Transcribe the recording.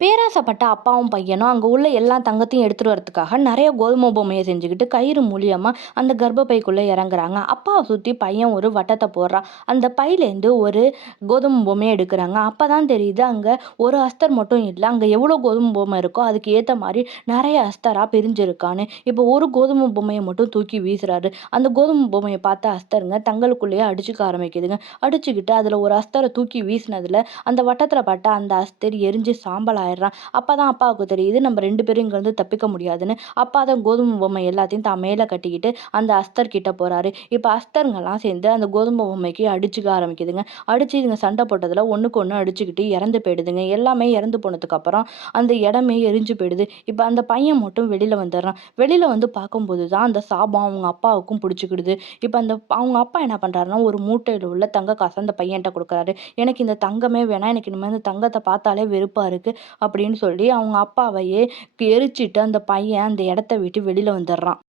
பேராசைப்பட்ட அப்பாவும் பையனும் அங்கே உள்ள எல்லா தங்கத்தையும் எடுத்துகிட்டு வரதுக்காக நிறைய கோதுமை பொம்மையை செஞ்சுக்கிட்டு கயிறு மூலியமாக அந்த கர்ப்பப்பைக்குள்ளே இறங்குறாங்க. அப்பாவை சுற்றி பையன் ஒரு வட்டத்தை போடுறான். அந்த பையிலேருந்து ஒரு கோதுமை பொம்மையை எடுக்கிறாங்க. அப்போ தான் தெரியுது அங்கே ஒரு அஸ்தர் மட்டும் இல்லை அங்கே எவ்வளோ கோதுமை பொம்மை இருக்கோ அதுக்கு ஏற்ற மாதிரி நிறைய அஸ்தராக பிரிஞ்சிருக்கான்னு இப்போ ஒரு கோதுமை பொம்மையை மட்டும் தூக்கி வீசுறாரு. அந்த கோதுமை பொம்மையை பார்த்த அஸ்தருங்க தங்களுக்குள்ளேயே அடிச்சுக்க ஆரம்பிக்குதுங்க. அடிச்சுக்கிட்டு அதில் ஒரு அஸ்தரை தூக்கி வீசினதில் அந்த வட்டத்தில் பட்ட அந்த அஸ்தர் எரிஞ்சு சாம்பலாக ஆயிடுறான். அப்போ தான் அப்பாவுக்கு தெரியுது நம்ம ரெண்டு பேரும் இங்கேருந்து தப்பிக்க முடியாதுன்னு. அப்பா தான் கோதுமை பொம்மை எல்லாத்தையும் தான் மேலே கட்டிக்கிட்டு அந்த அஸ்தர் கிட்ட போகிறாரு இப்போ அஸ்தருங்கெல்லாம் சேர்ந்து அந்த கோதுமை பொம்மைக்கு அடிச்சுக்க ஆரம்பிக்குதுங்க. அடிச்சு இதுங்க சண்டை போட்டதில் ஒன்றுக்கு ஒன்று அடிச்சுக்கிட்டு இறந்து போயிடுதுங்க. எல்லாமே இறந்து போனதுக்கப்புறம் அந்த இடமே எரிஞ்சு போயிடுது. இப்போ அந்த பையன் மட்டும் வெளியில் வந்துடுறான். வெளியில் வந்து பார்க்கும்போது தான் அந்த சாபம் அவங்க அப்பாவுக்கும் பிடிச்சிக்கிடுது. இப்போ அந்த அவங்க அப்பா என்ன பண்ணுறாருன்னா ஒரு மூட்டையில் உள்ள தங்க காசை அந்த பையன்கிட்ட கொடுக்குறாரு. எனக்கு இந்த தங்கமே வேணாம். எனக்கு இனிமேல் இந்த தங்கத்தை பார்த்தாலே வெறுப்பாக இருக்குது அப்படின்னு சொல்லி அவங்க அப்பாவையே எரிச்சிட்டு அந்த பையன் அந்த இடத்த விட்டு வெளியில் வந்துடுறான்.